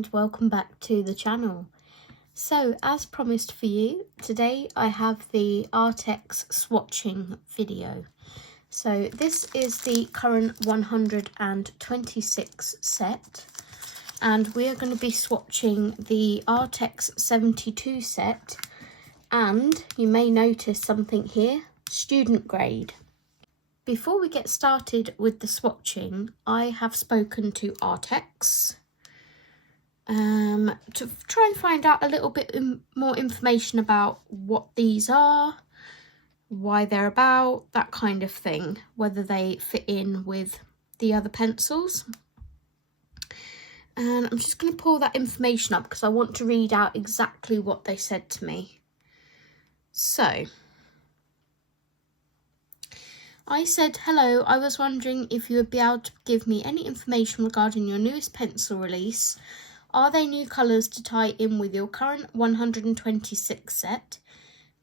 and welcome back to the channel. So as promised for you, today I have the Arrtx swatching video. So this is the current 126 set and we are going to be swatching the Arrtx 72 set, and you may notice something here, student grade. Before we get started with the swatching, I have spoken to Arrtx to try and find out a little bit more information about what these are, why they're about, that kind of thing, whether they fit in with the other pencils. And I'm just going to pull that information up because I want to read out exactly what they said to me. So I said, hello, I was wondering if you would be able to give me any information regarding your newest pencil release. Are they new colours to tie in with your current 126 set?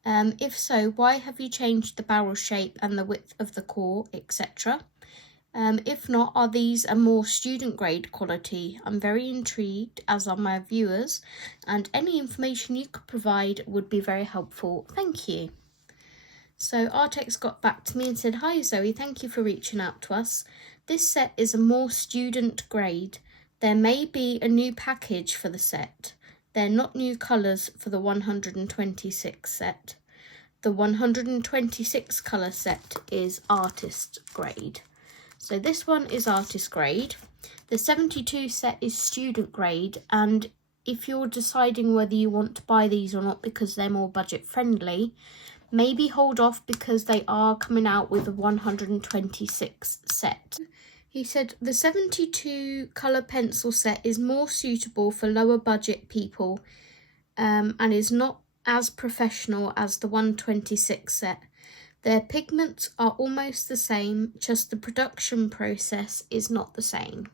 If so, why have you changed the barrel shape and the width of the core, etc.? If not, are these a more student grade quality? I'm very intrigued, as are my viewers, and any information you could provide would be very helpful. Thank you. So Arrtx got back to me and said, hi Zoe, thank you for reaching out to us. This set is a more student grade. There may be a new package for the set. They're not new colours for the 126 set. The 126 colour set is artist grade. So this one is artist grade. The 72 set is student grade, and if you're deciding whether you want to buy these or not because they're more budget friendly, maybe hold off because they are coming out with a 126 set. He said the 72 colour pencil set is more suitable for lower budget people and is not as professional as the 126 set. Their pigments are almost the same, just the production process is not the same.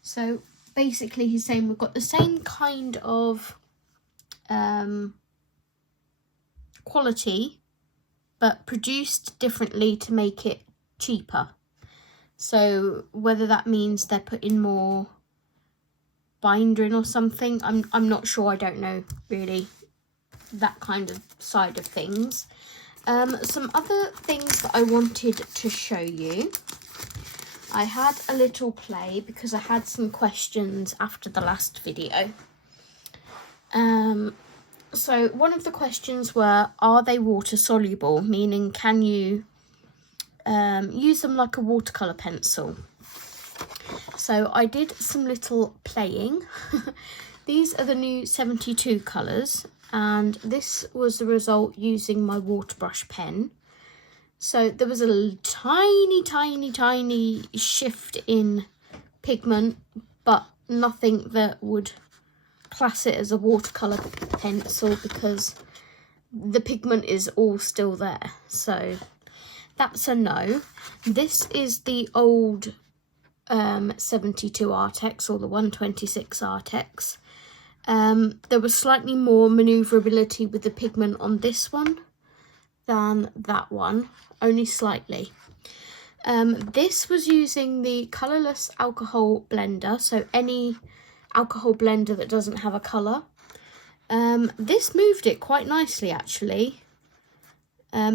So basically he's saying we've got the same kind of quality, but produced differently to make it cheaper. So whether that means they're putting more binder in or something, I'm not sure. I don't know really that kind of side of things. Some other things that I wanted to show you. I had a little play because I had some questions after the last video. So one of the questions were, are they water soluble? Meaning, can you use them like a watercolour pencil? So I did some little playing. These are the new 72 colours, and this was the result using my water brush pen. So there was a tiny shift in pigment, but nothing that would class it as a watercolour pencil because the pigment is all still there. So that's a no. This is the old 72 Arrtx, or the 126 Arrtx. There was slightly more manoeuvrability with the pigment on this one than that one, only slightly. This was using the colourless alcohol blender, so any alcohol blender that doesn't have a colour. This moved it quite nicely actually,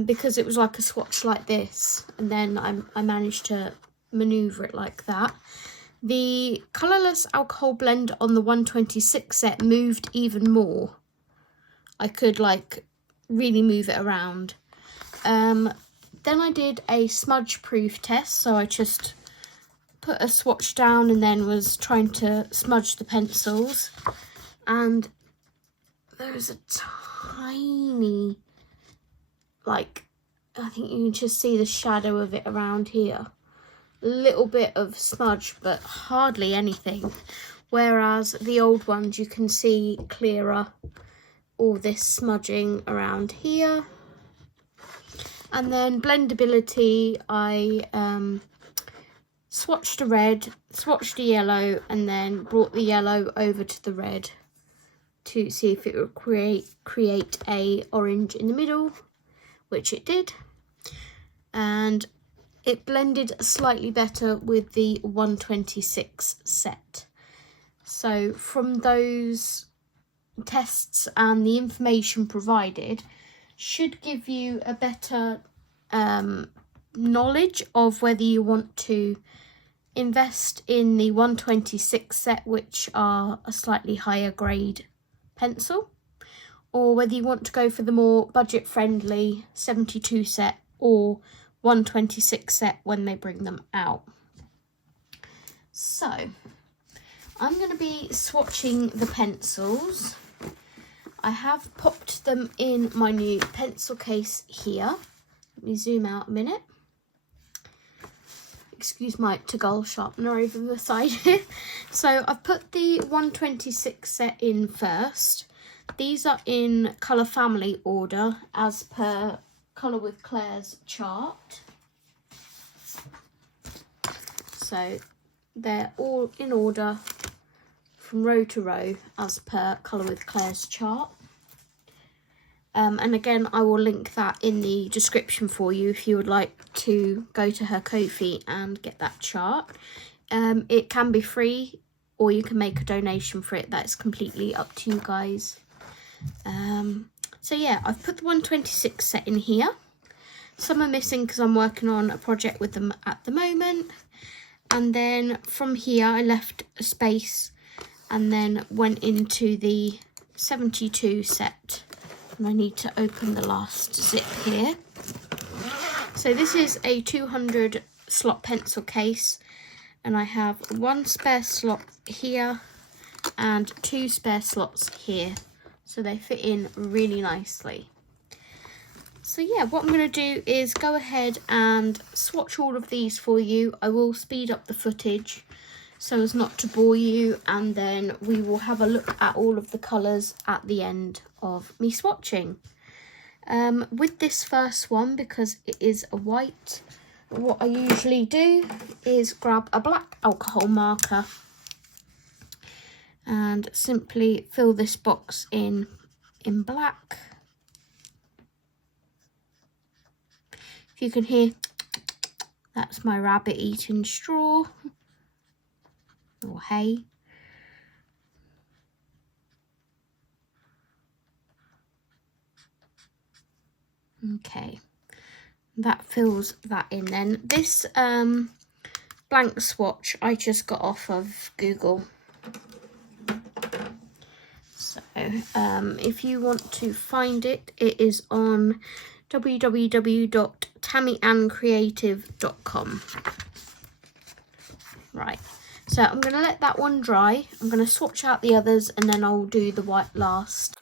because it was like a swatch like this, and then I managed to manoeuvre it like that. The colourless alcohol blend on the 126 set moved even more. I could like really move it around. Then I did a smudge proof test, so I just put a swatch down and then was trying to smudge the pencils, and there was a tiny, like, I think you can just see the shadow of it around here. A little bit of smudge, but hardly anything. Whereas the old ones, you can see clearer all this smudging around here. And then blendability, I swatched a red, swatched a yellow, and then brought the yellow over to the red to see if it would create a orange in the middle, which it did. And it blended slightly better with the 126 set. So from those tests and the information provided should give you a better knowledge of whether you want to invest in the 126 set, which are a slightly higher grade pencil, or whether you want to go for the more budget friendly 72 set or 126 set when they bring them out. So I'm going to be swatching the pencils. I have popped them in my new pencil case here. Let me zoom out a minute. Excuse my Toggle sharpener over the side here. So I've put the 126 set in first. These are in colour family order as per Colour with Claire's chart. So they're all in order from row to row as per Colour with Claire's chart. And again, I will link that in the description for you if you would like to go to her Ko-fi and get that chart. It can be free or you can make a donation for it. That's completely up to you guys. So yeah, I've put the 126 set in here. Some are missing because I'm working on a project with them at the moment. And then from here, I left a space and then went into the 72 set. And I need to open the last zip here. So this is a 200 slot pencil case, and I have one spare slot here and two spare slots here, so they fit in really nicely. So yeah, what I'm going to do is go ahead and swatch all of these for you. I will speed up the footage so as not to bore you, and then we will have a look at all of the colours at the end of me swatching. With this first one, because it is a white, what I usually do is grab a black alcohol marker and simply fill this box in black. If you can hear, that's my rabbit eating straw or hay. Okay, that fills that in then. This blank swatch I just got off of Google. So if you want to find it, it is on www.tammyanncreative.com. Right, so I'm going to let that one dry. I'm going to swatch out the others and then I'll do the white last.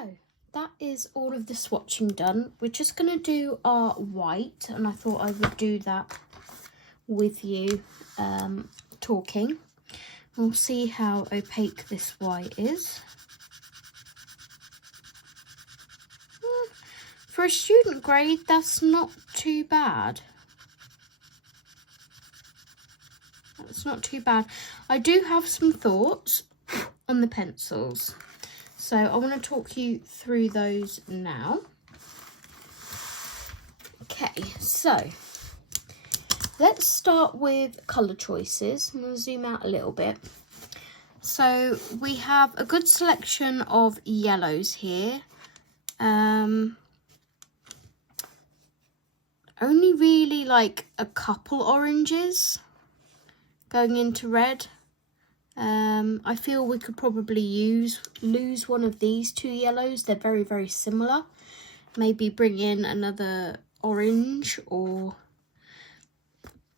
So that is all of the swatching done. We're just going to do our white, and I thought I would do that with you talking. We'll see how opaque this white is. For a student grade, that's not too bad. That's not too bad. I do have some thoughts on the pencils, so I want to talk you through those now. Okay, so let's start with colour choices. I'm going to zoom out a little bit. So we have a good selection of yellows here. Only really like a couple oranges going into red. I feel we could probably lose one of these two yellows. They're very, very similar. Maybe bring in another orange or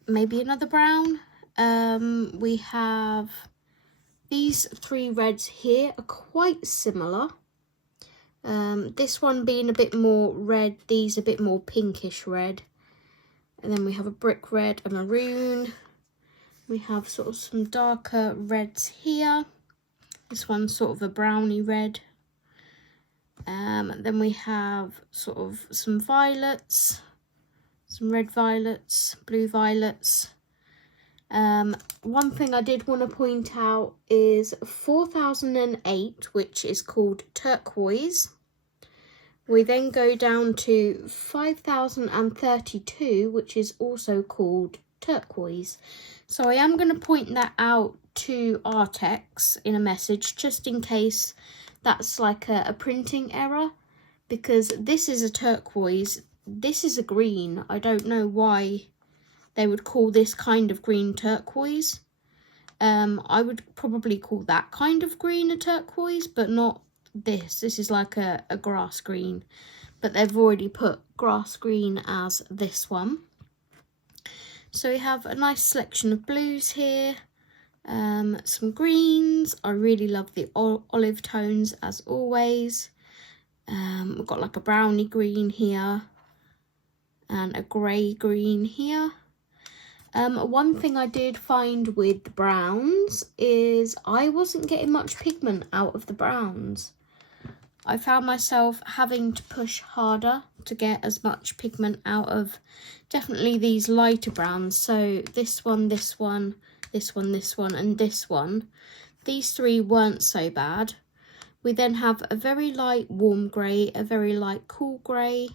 maybe another brown. We have these three reds here are quite similar. This one being a bit more red, these a bit more pinkish red. And then we have a brick red, a maroon. We have sort of some darker reds here. This one's sort of a browny red. Then we have sort of some violets, some red violets, blue violets. One thing I did want to point out is 4008, which is called turquoise. We then go down to 5032, which is also called turquoise. So I am going to point that out to Arrtx in a message, just in case that's like a printing error, because this is a turquoise, this is a green. I don't know why they would call this kind of green turquoise. I would probably call that kind of green a turquoise, but not this. This is like a grass green, but they've already put grass green as this one. So we have a nice selection of blues here, some greens. I really love the olive tones as always. We've got like a browny green here and a grey green here. One thing I did find with the browns is I wasn't getting much pigment out of the browns. I found myself having to push harder to get as much pigment out of definitely these lighter browns. So this one, this one, this one, this one, and this one. These three weren't so bad. We then have a very light warm grey, a very light cool grey,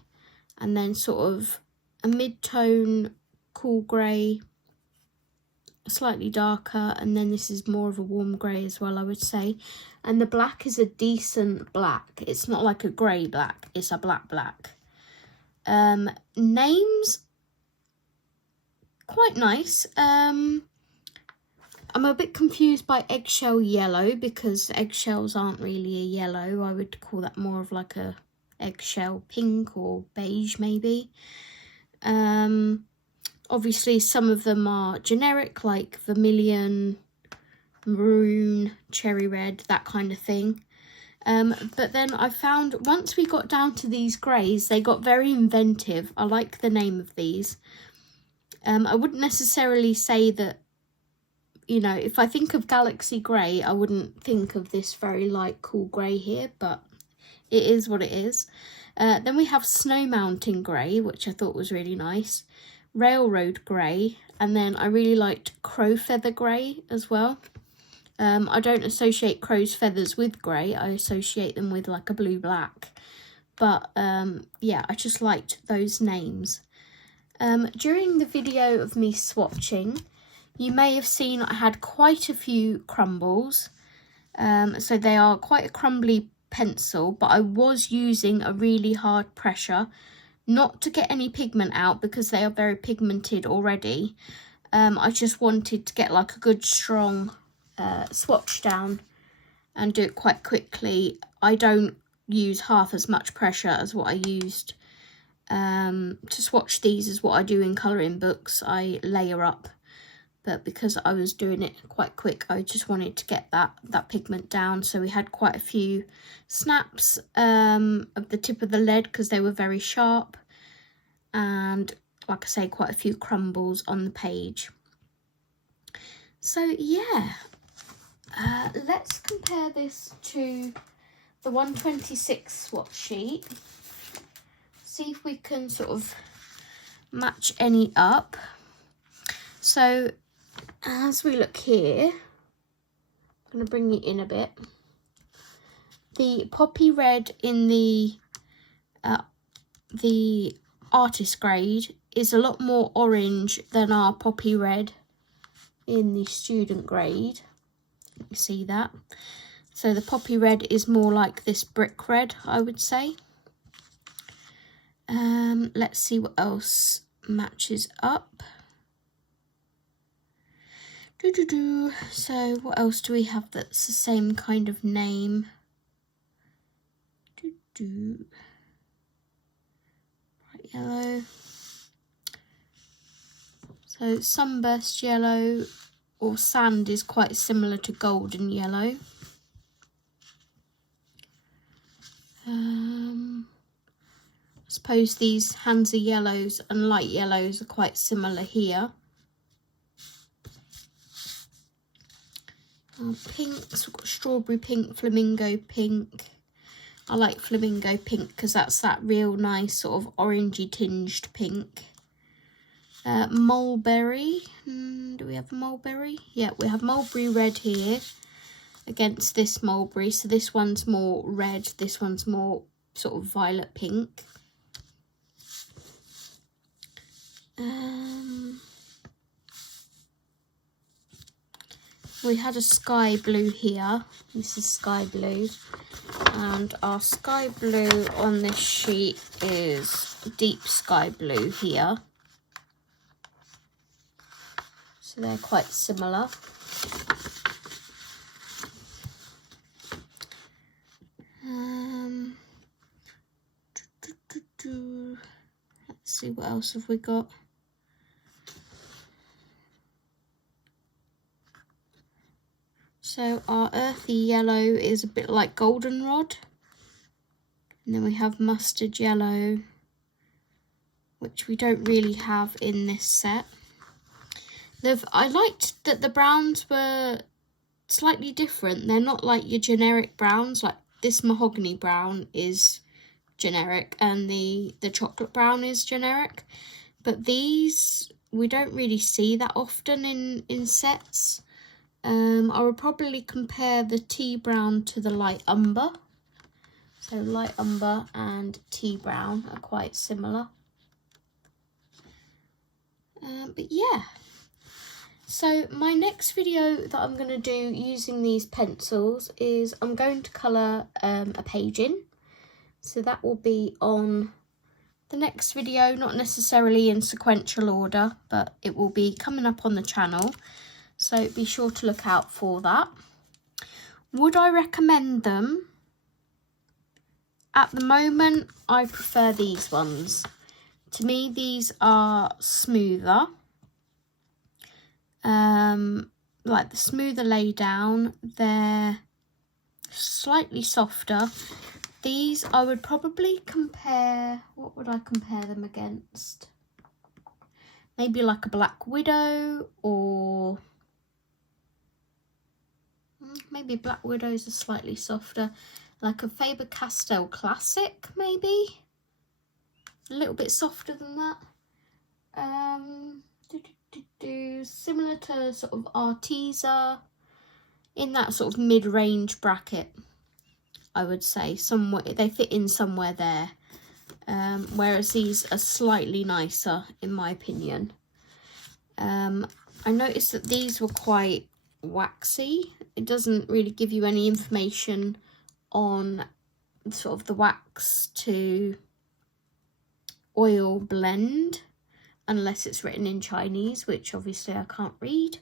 and then sort of a mid-tone cool grey, slightly darker, and then this is more of a warm grey as well, I would say. And the black is a decent black. It's not like a grey black, it's a black. Names, quite nice. I'm a bit confused by eggshell yellow, because eggshells aren't really a yellow. I would call that more of like a eggshell pink or beige maybe. Obviously some of them are generic, like vermilion, maroon, cherry red, that kind of thing. But then I found once we got down to these greys, they got very inventive. I like the name of these. I wouldn't necessarily say that, you know, if I think of Galaxy Grey, I wouldn't think of this very light cool grey here, but it is what it is. Then we have Snow Mountain Grey, which I thought was really nice. Railroad Grey, and then I really liked Crow Feather Grey as well. I don't associate crow's feathers with grey, I associate them with like a blue-black. But yeah, I just liked those names. During the video of me swatching, you may have seen I had quite a few crumbles. So they are quite a crumbly pencil, but I was using a really hard pressure, not to get any pigment out because they are very pigmented already. I just wanted to get like a good strong swatch down and do it quite quickly. I don't use half as much pressure as what I used to swatch these as what I do in colouring books. I layer up but because I was doing it quite quick, I just wanted to get that pigment down. So we had quite a few snaps of the tip of the lead because they were very sharp, and like I say, quite a few crumbles on the page. So yeah, let's compare this to the 126 swatch sheet, see if we can sort of match any up. So as we look here, I'm going to bring it in a bit. The poppy red in the artist grade is a lot more orange than our poppy red in the student grade. You see that? So the poppy red is more like this brick red, I would say. Let's see what else matches up. So what else do we have that's the same kind of name? Bright yellow. So sunburst yellow or sand is quite similar to golden yellow. I suppose these Hansa yellows and light yellows are quite similar here. Pinks, we've got strawberry pink, flamingo pink. I like flamingo pink because that's that real nice sort of orangey tinged pink. Mulberry, do we have mulberry? Yeah, we have mulberry red here against this mulberry. So this one's more red, this one's more sort of violet pink. We had a sky blue here. This is sky blue. And our sky blue on this sheet is deep sky blue here. So they're quite similar. Let's see, what else have we got? So our earthy yellow is a bit like goldenrod. And then we have mustard yellow, which we don't really have in this set. I liked that the browns were slightly different. They're not like your generic browns, like this mahogany brown is generic and the chocolate brown is generic. But these, we don't really see that often in sets. I would probably compare the tea brown to the light umber. So light umber and tea brown are quite similar. But yeah. So my next video that I'm going to do using these pencils is I'm going to colour a page in. So that will be on the next video, not necessarily in sequential order, but it will be coming up on the channel. So be sure to look out for that. Would I recommend them? At the moment, I prefer these ones. To me, these are smoother. Like the smoother lay down, they're slightly softer. These I would probably compare, what would I compare them against? Maybe like a Black Widow, or maybe Black Widows are slightly softer. Like a Faber-Castell Classic, maybe? A little bit softer than that. Similar to sort of Arrtx, in that sort of mid-range bracket, I would say. Somewhere they fit in somewhere there, whereas these are slightly nicer in my opinion. I noticed that these were quite waxy. It doesn't really give you any information on sort of the wax to oil blend, unless it's written in Chinese, which obviously I can't read.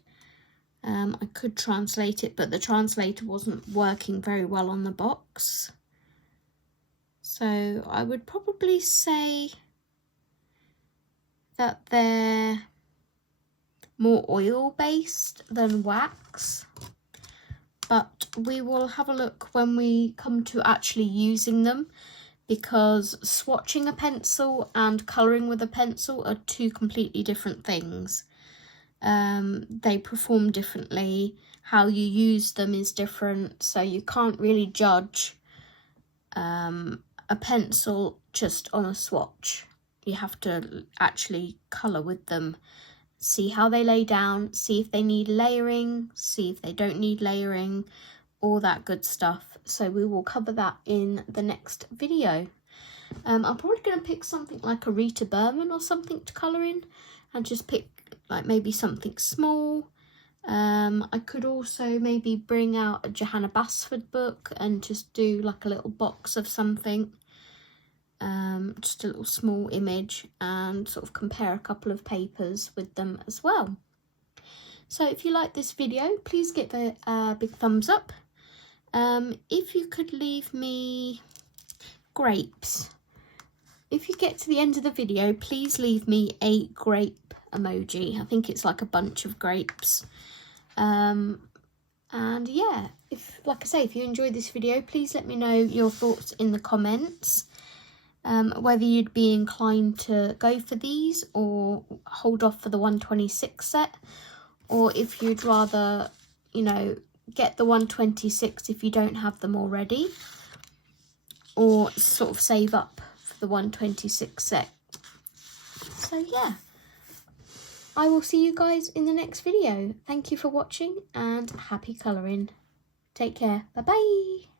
I could translate it, but the translator wasn't working very well on the box. So I would probably say that they're more oil based than wax, but we will have a look when we come to actually using them, because swatching a pencil and colouring with a pencil are two completely different things. They perform differently, how you use them is different, so you can't really judge a pencil just on a swatch. You have to actually colour with them, see how they lay down, see if they need layering, see if they don't need layering, all that good stuff. So we will cover that in the next video. I'm probably going to pick something like a Rita Berman or something to colour in, and just pick like maybe something small. I could also maybe bring out a Johanna Basford book and just do like a little box of something, just a little small image, and sort of compare a couple of papers with them as well. So if you like this video, please give it a big thumbs up. If you could leave me grapes. If you get to the end of the video, please leave me a grape emoji. I think it's like a bunch of grapes. And yeah, like I say, if you enjoyed this video, please let me know your thoughts in the comments. Whether you'd be inclined to go for these or hold off for the 126 set, or if you'd rather, you know, get the 126 if you don't have them already, or sort of save up for the 126 set. So yeah, I will see you guys in the next video. Thank you for watching and happy colouring. Take care. Bye bye.